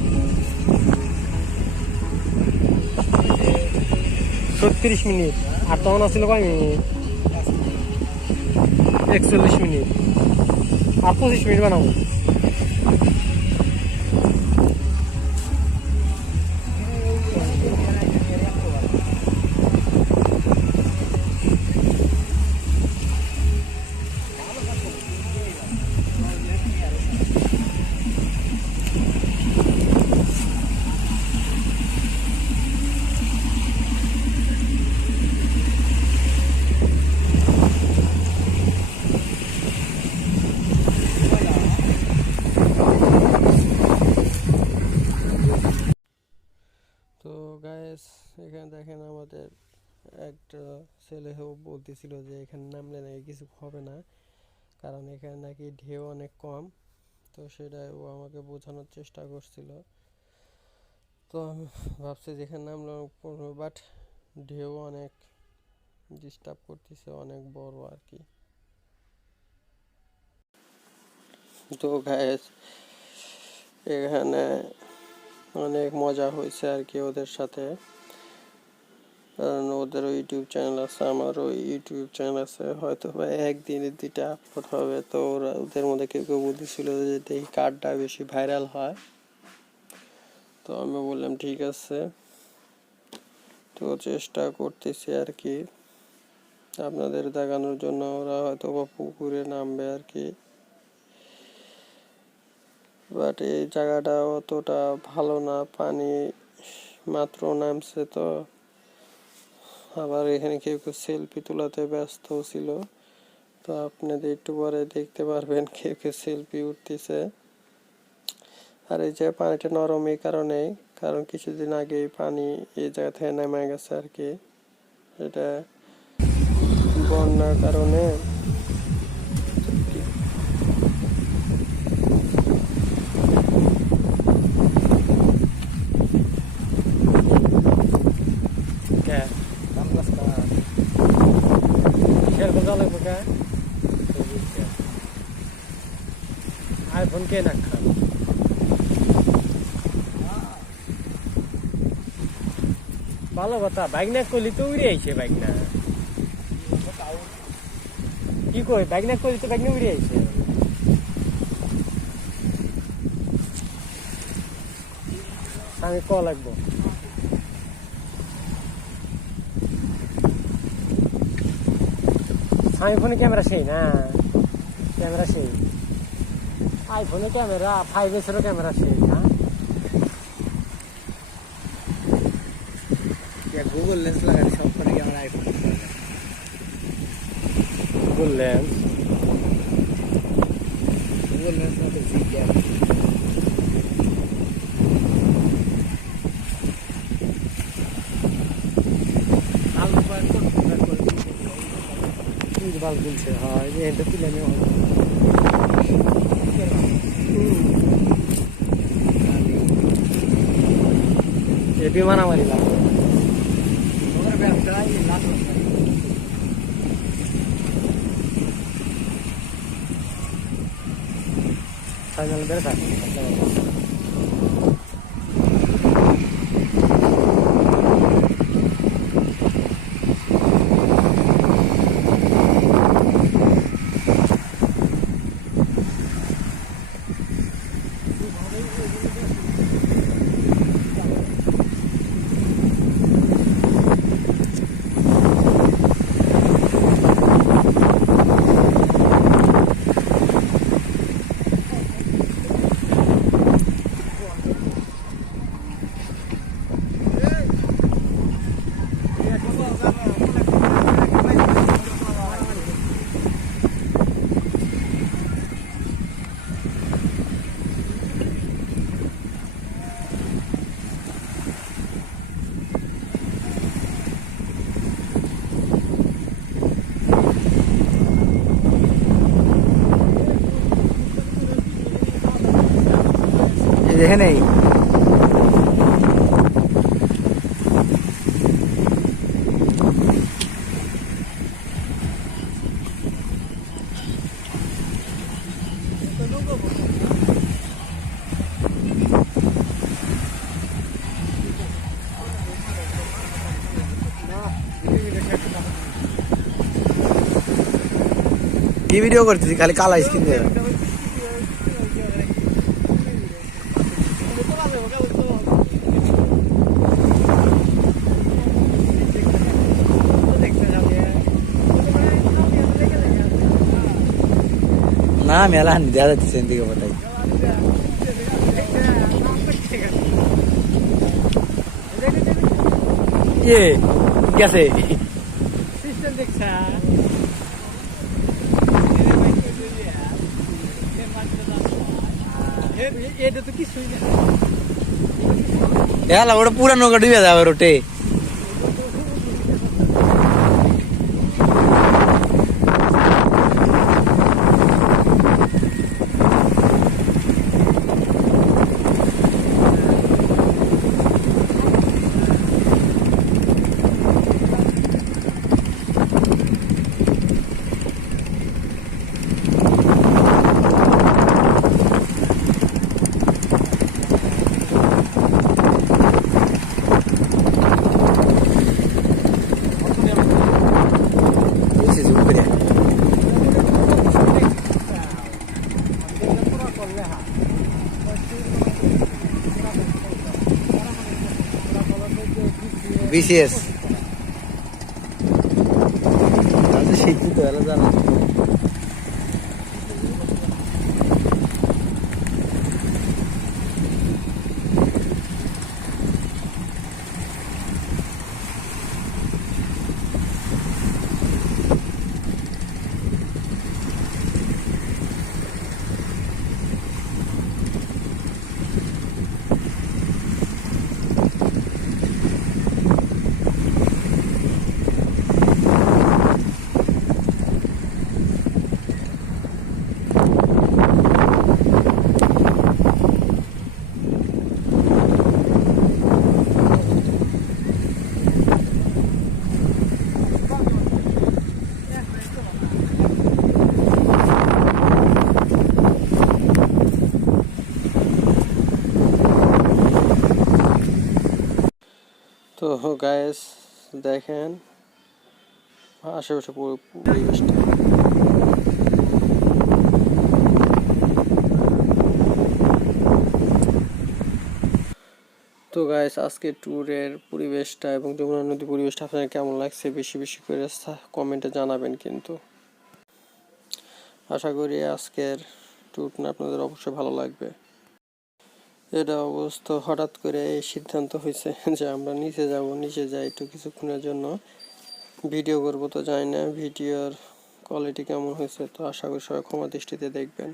36 মিনিট, আর তখন আসছিল কয় মিনিট? 41 মিনিট, আর 25 মিনিট বানাবো। তো গাইস, এখানে দেখেন আমাদের একটা ছেলে বলতেছিল যে এখানে নামলে নাকি কিছু হবে না, কারণ এখানে নাকি ঢেউ অনেক কম। তো সেটাই ও আমাকে বোঝানোর চেষ্টা করছিল। তো আমি ভাবছি যেখানে নামলাম পড়বো, বাট ঢেউ অনেক ডিস্টার্ব করতেছে, অনেক বড় আর কি। তো গাইস, এখানে অনেক মজা হয়েছে আর কি ওদের সাথে, কারণ ওদেরও ইউটিউব চ্যানেল আছে, আমারও ইউটিউব চ্যানেল আছে, হয়তো বা একদিনে 2টা আপলোড হবে। তো ওরা ওদের মধ্যে কেউ কেউ বলতেছিল যে দেখি কারটা বেশি ভাইরাল হয়। তো আমি বললাম ঠিক আছে, তো চেষ্টা করতেছি আর কি আপনাদের দেখানোর জন্য। ওরা হয়তো বা পুকুরে নামবে আর কি, বাট এই জায়গাটা অতটা ভালো না, পানি মাত্র নামছে। তো আবার এখানে কেউ কেউ সেলফি তোলাতে ব্যস্ত ছিল, তো আপনাদের একটু পরে দেখতে পারবেন কেউ কেউ সেলফি উঠতেছে। আর এই যে পানিটা নরম এই কারণেই, কারণ কিছুদিন আগে পানি এই জায়গা থেকে নেমে গেছে আর কি, এটা বন্যার কারণে। আইফোন কে না খান ভালো কথা, বাইক না করলি তো উড়ে আইছে, বাইক না কি কই, বাইক না করলি তো বাইক না উড়ে আইছে। আমি ক লাগবো আমি ফোনে ক্যামেরা সেই না, ক্যামেরা সেই আইফোনে ক্যামেরা 5S এরও ক্যামেরা সেই না। গুগল লেন্স লাগালে সব করে আমার আইফোন গুগল লেন্স মতো বাল তুলছে হয় এটা তুলে নেওয়া এপি মারামারি লাগে ওর ব্যবসায় লাভ ফাইনাল বের থাক দেখে নেই কি ভিডিও করতেছি খালি কালা স্ক্রিন দিয়ে না মেলা দেওয়া যাচ্ছে এদিকে বোধ কে গেছে ওটা পুরা নৌকা ডুবে যাবে ওটে বিসিএস শিক্ষিত এলা জানা তো গাইস দেখেন আশেপাশে পরিবেশটা তো গাইস আজকে ট্যুরের পরিবেশটা এবং যমুনা নদীর পরিবেশটা আপনাদের কেমন লাগছে বেশি বেশি করে কমেন্টে জানাবেন কিন্তু আশা করি আজকের ট্যুরটা আপনাদের অবশ্যই ভালো লাগবে। এটা অবস্থা হঠাৎ করে এই সিদ্ধান্ত হয়েছে যে আমরা নিচে যাই একটু কিছুক্ষণের জন্য ভিডিও করব, তো জানি না ভিডিওর কোয়ালিটি কেমন হয়েছে, তো আশা করি সবাই ক্ষমা দৃষ্টিতে দেখবেন।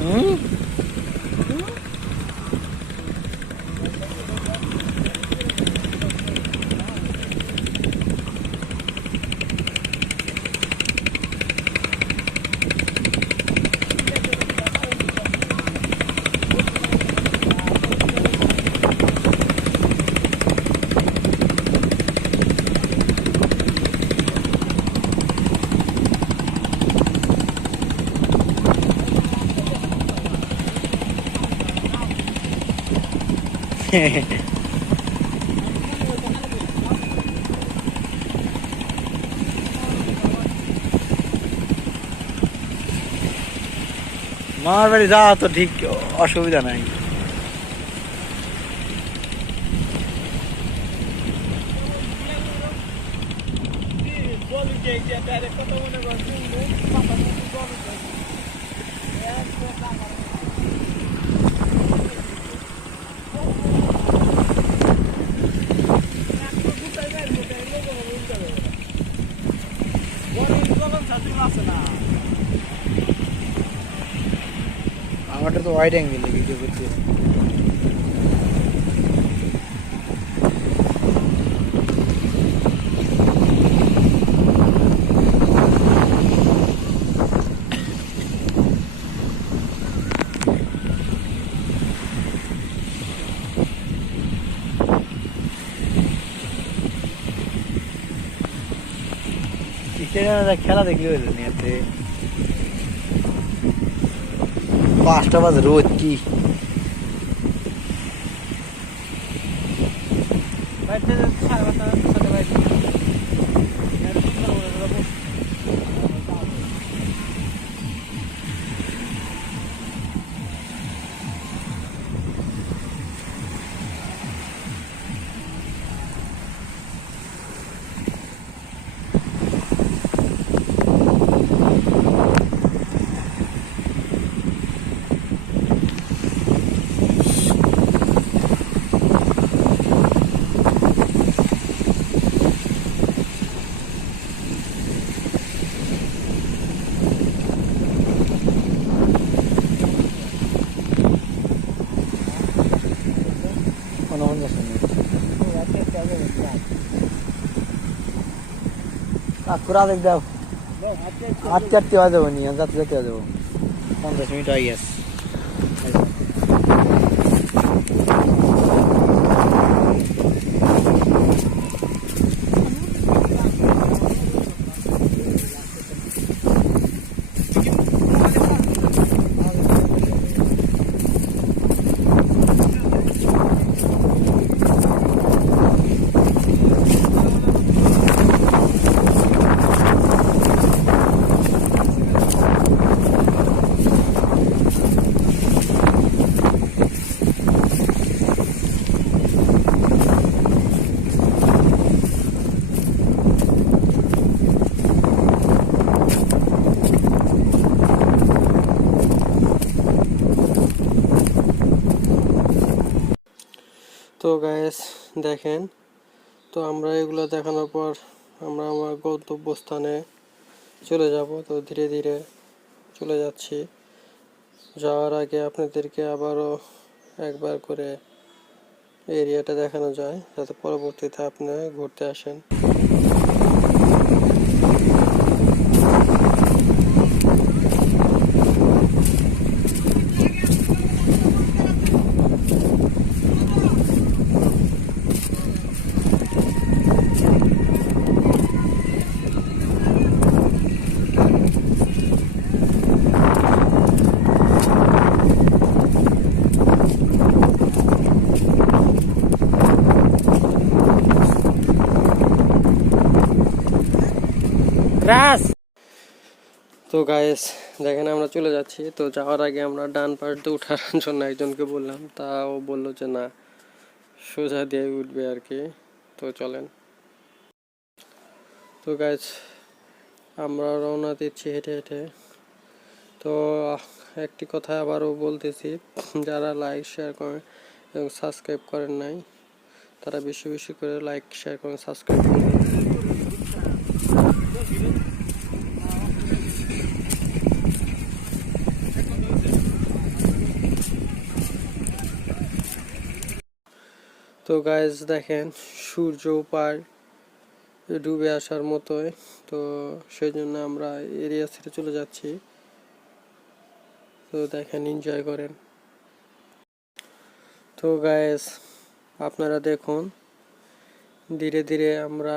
হুম মামার বাড়ি যাওয়া তো ঠিক অসুবিধা নাই। আমারটা তো ওয়াইড অ্যাঙ্গেলে ভিডিও করতে। খেলা দেখলে হইলো নিয়াতে 5টা বাজে রোদ কি পুরা দেখ দাও আটকে হয়ে যাবো নিয়ে যাতে যেতে হয়ে যাবো 50 মিনিট হয়ে গেছে। তো গাইস দেখেন, তো আমরা এগুলো দেখানোর পর আমরা আমার গন্তব্যস্থানে চলে যাব। তো ধীরে ধীরে চলে যাচ্ছি। যাওয়ার আগে আপনাদেরকে আবারও একবার করে এরিয়াটা দেখানো যায়, যাতে পরবর্তীতে আপনি ঘুরতে আসেন। তো গাইস দেখেন আমরা চলে যাচ্ছি। তো যাওয়ার আগে আমরা ডান পাশ দিয়ে ওঠার জন্য একজনকে বললাম, তা ও বললো যে না, সোজা দিয়ে উঠবে আর কি। তো চলেন। তো গাইস আমরা রওনা দিচ্ছি হেঁটে হেঁটে। তো একটি কথা আবারও বলতেছি, যারা লাইক শেয়ার করেন এবং সাবস্ক্রাইব করেন নাই, তারা বেশি বেশি করে লাইক শেয়ার করেন, সাবস্ক্রাইব করুন। তো গাইজ দেখেন সূর্য পার ডুবে আসার মতোই, তো সেই জন্য আমরা এরিয়া ছেড়ে চলে যাচ্ছি। তো দেখেন, এনজয় করেন। তো গাইজ আপনারা দেখুন, ধীরে ধীরে আমরা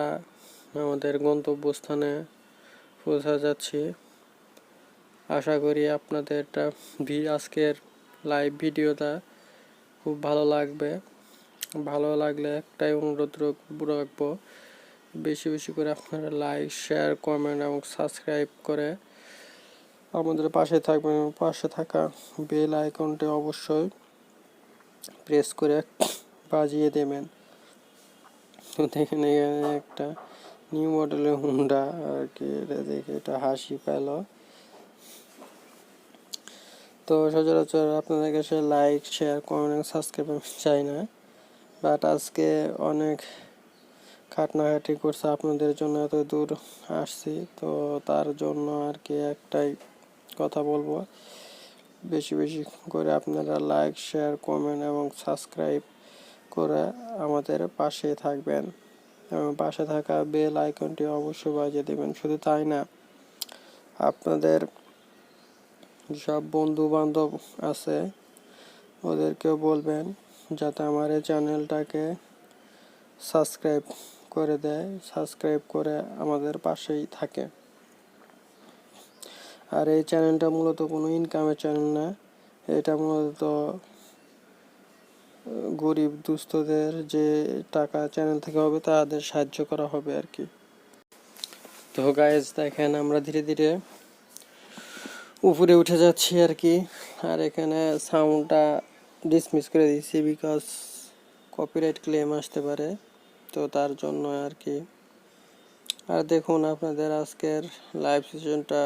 আমাদের গন্তব্যস্থানে পৌঁছা যাচ্ছি। আশা করি আপনাদের আজকের লাইভ ভিডিওটা খুব ভালো লাগবে। ভালো লাগলে একটাই অনুরোধ রাখবো, বেশি বেশি করে আপনারা লাইক, শেয়ার, কমেন্ট এবং সাবস্ক্রাইব করে আমাদের পাশে থাকবেন। পাশে থাকা বেল আইকনটি অবশ্যই প্রেস করে বাজিয়ে দেবেন। তো দেখেন এখানে একটা নিউ মডেলের হুন্ডা আর কি, এটা দেখে এটা হাসি পেল। তো সচরাচর আপনাদের কাছে লাইক, শেয়ার, কমেন্ট, সাবস্ক্রাইব চাই না, বাট আজকে অনেক খাটনাখাটি করছে আপনাদের জন্য, এত দূর আসছি। তো তার জন্য আর কি একটাই কথা বলবো, বেশি বেশি করে আপনারা লাইক, শেয়ার, কমেন্ট এবং সাবস্ক্রাইব করে আমাদের পাশে থাকবেন এবং পাশে থাকা বেল আইকনটি অবশ্যই বাজিয়ে দেবেন। শুধু তাই না, আপনাদের সব বন্ধু বান্ধব আছে ওদেরকেও বলবেন যাতে আমার এই চ্যানেলটাকে সাবস্ক্রাইব করে দেয়, সাবস্ক্রাইব করে আমাদের পাশেই থাকে। আর এই চ্যানেলটা মূলত কোনো ইনকামের চ্যানেল না, এটা মূলত গরিব দুস্থদের যে টাকা চ্যানেল থেকে হবে তাদের সাহায্য করা হবে আর কি। তো গাইজ দেখেন আমরা ধীরে ধীরে উপরে উঠে যাচ্ছি আর কি। আর এখানে সাউন্ডটা ডিসমিস করে দিয়েছি বিকজ কপিরাইট ক্লেম আসতে পারে, তো তার জন্য আর কি। আর দেখুন আপনাদের আজকের লাইভ সেশনটা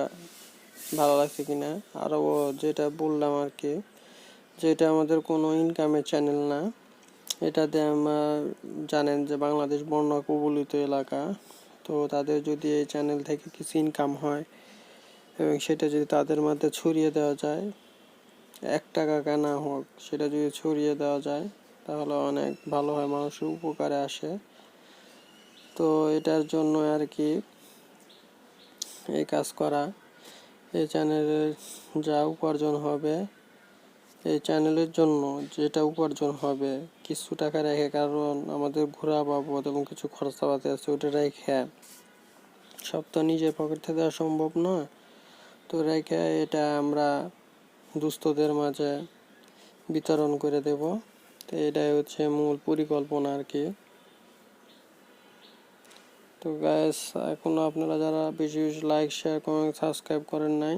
ভালো লাগছে কিনা। আরও যেটা বললাম আর কি, যেটা আমাদের কোনো ইনকামের চ্যানেল না, এটাতে আমরা জানেন যে বাংলাদেশ বন্যা কবলিত এলাকা, তো তাদের যদি এই চ্যানেল থেকে কিছু ইনকাম হয় এবং সেটা যদি তাদের মধ্যে ছড়িয়ে দেওয়া যায়, 1 টাকা কেনা হোক, সেটা যদি ছড়িয়ে দেওয়া যায় তাহলে অনেক ভালো হয়, মানুষের উপকারে আসে। তো এটার জন্য আর কি এই কাজ করা। এই চ্যানেলের যা উপার্জন হবে, এই চ্যানেলের জন্য যেটা উপার্জন হবে কিছু টাকা রেখে, কারণ আমাদের ঘোরা বাবদ এবং কিছু খরচাপাতি আছে, ওটা রেখে সব তো নিজের পকেট থেকে দেওয়া সম্ভব নয়। তো রেখে এটা আমরা দুস্থদের মাঝে বিতরণ করে দেব। তো এটাই হচ্ছে মূল পরিকল্পনা আর কি। তো গাইস, এখনো আপনারা যারা বেশি বেশি লাইক, শেয়ার, কমেন্ট, সাবস্ক্রাইব করেন নাই,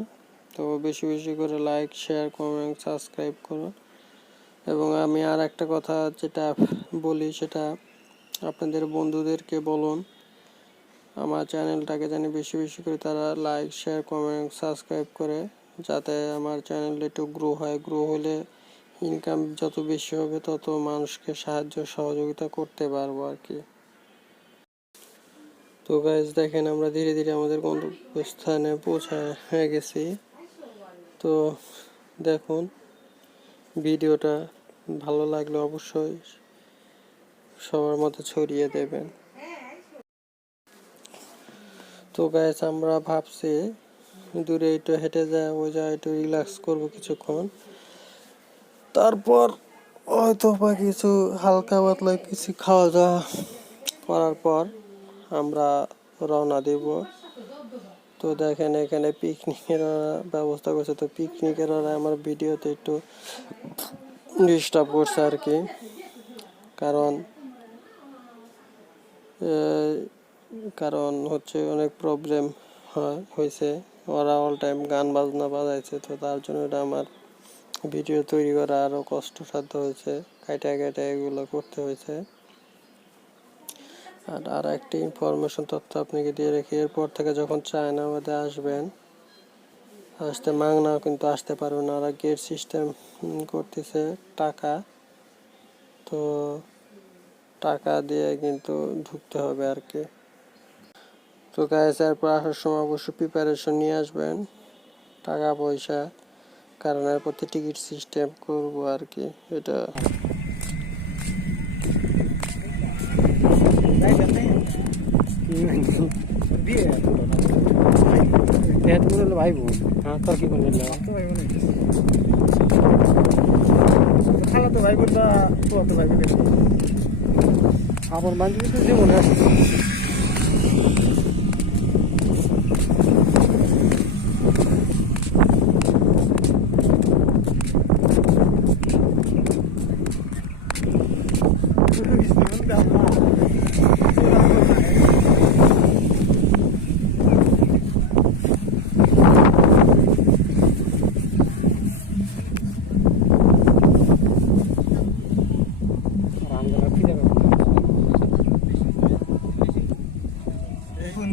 তো বেশি বেশি করে লাইক, শেয়ার, কমেন্ট, সাবস্ক্রাইব করুন। এবং আমি আর একটা কথা যেটা বলি, সেটা আপনাদের বন্ধুদেরকে বলুন আমার চ্যানেলটাকে যেন বেশি বেশি করে তারা লাইক, শেয়ার, কমেন্ট, সাবস্ক্রাইব করে, যাতে আমার চ্যানেলটা একটু গ্রো হয়। গ্রো হলে ইনকাম যত বেশি হবে তত মানুষকে সাহায্য সহযোগিতা করতে পারবো আর কি। তো গাইজ দেখেন আমরা ধীরে ধীরে আমাদের গন্তব্যস্থানে পৌঁছে গেছি। তো দেখুন, ভিডিওটা ভালো লাগলে অবশ্যই সবার মধ্যে ছড়িয়ে দেবেন। তো গাইজ আমরা ভাবছি দূরে একটু হেঁটে যায়, ওই জায়গায় একটু রিল্যাক্স করবো কিছুক্ষণ, তারপর হয়তো বা কিছু হালকা পাতলা কিছু খাওয়া দাওয়া করার পর আমরা রওনা দেব। তো দেখেন এখানে পিকনিকের ব্যবস্থা করছে, তো পিকনিকের আমার ভিডিওতে একটু ডিস্টার্ব করছে আর কি, কারণ হচ্ছে অনেক প্রবলেম হয়েছে, ওরা অল টাইম গান বাজনা বাজাইছে, তো তার জন্য এটা আমার ভিডিও তৈরি করা আরও কষ্টসাধ্য হয়েছে, কাটা এগুলো করতে হয়েছে। আর একটি ইনফরমেশন তথ্য আপনাকে দিয়ে রেখে, এরপর থেকে যখন চায়নাবাদে আসতে মাংনা কিন্তু আসতে পারবে না, ওরা গেট সিস্টেম করতেছে টাকা, তো টাকা দিয়ে কিন্তু ঢুকতে হবে আর কি। তো গাইস, এরপর আসার সময় অবশ্যই প্রিপারেশন নিয়ে আসবেন, টাকা পয়সা, কারণ এরপর টিকিট সিস্টেম করবো আর কি। এটা বিয়ে হলো না তেহাত মনে হলো ভাই বোন হ্যাঁ তোর কি বোন নিল তো ভাই বোন খালা তো ভাই বোনটা তো ভাই বোন আমার বান্ধবী তো যে মনে আছে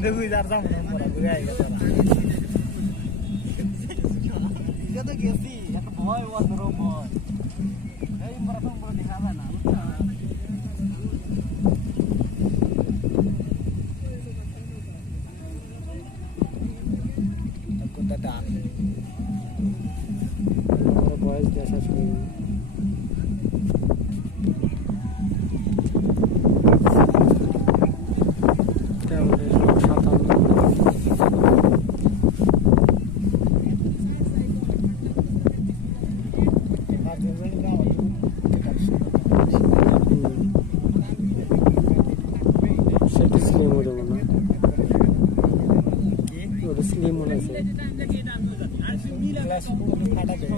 দেখুই যার যাবো না আমরা ঘুরে আই গেছে এটা তো গেছি একটা ভয় অন্যরকম ভয় এই মারাথন বলে দেখা যায় না কোনটা দাম বয়স দেখা শুরু সেটা স্লিম হয়ে যাবো না ওটা স্লিম মনে আছে ক্লাস ফাটা যায়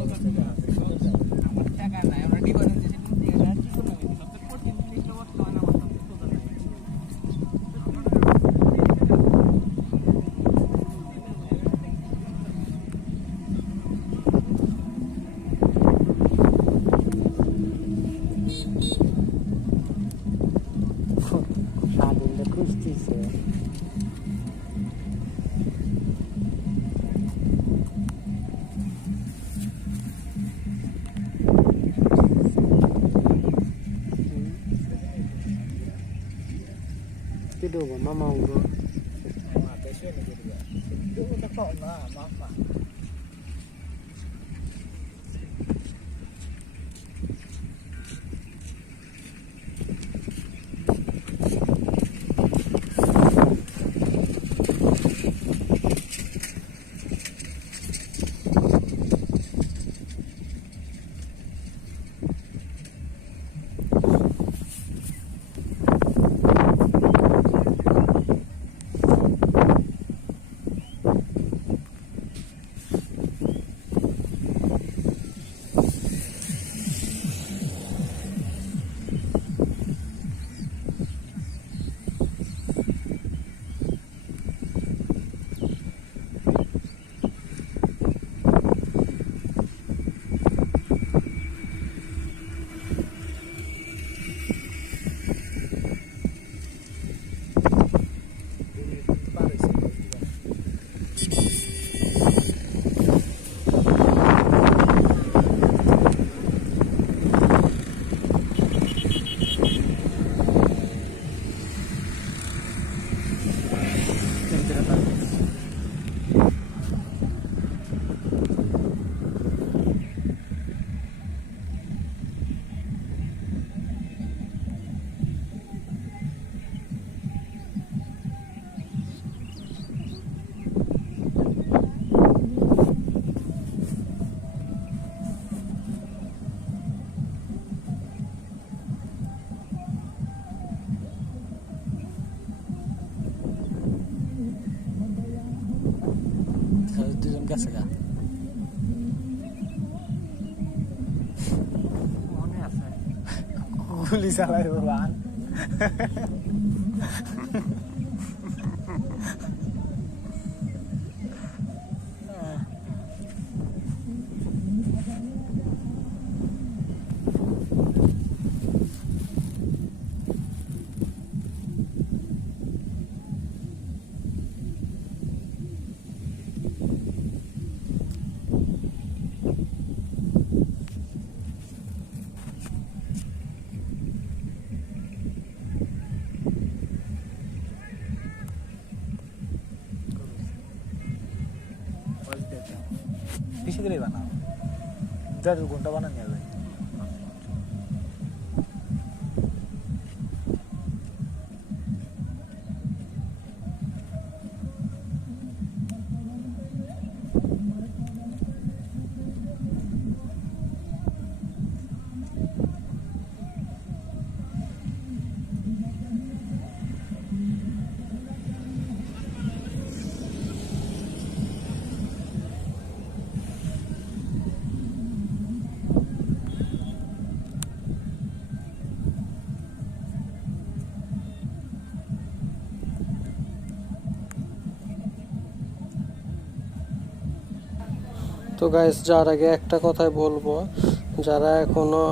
আমার টাকা নাই আমরা ডিপোজিট দিয়ে যাচ্ছি কোনো সবচেয়ে কঠিন জিনিসটা বর্তমানে আমার স্বাধীনটা খুঁজতেছে Kidogo mama ugo দুজন গেছে গা মনে আছে গুলি চালাই বান বেশি করে বানাও 1.5 ঘন্টা বানানো যাবে তো গাইস, যার আগে একটা কথাই বলবো, যারা এখনো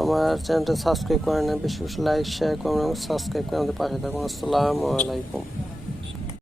আমার চ্যানেলটা সাবস্ক্রাইব করে না, বেশি বেশি লাইক শেয়ার করুন এবং সাবস্ক্রাইব করে আমাদের পাশে থাকুন। আসসালামু আলাইকুম।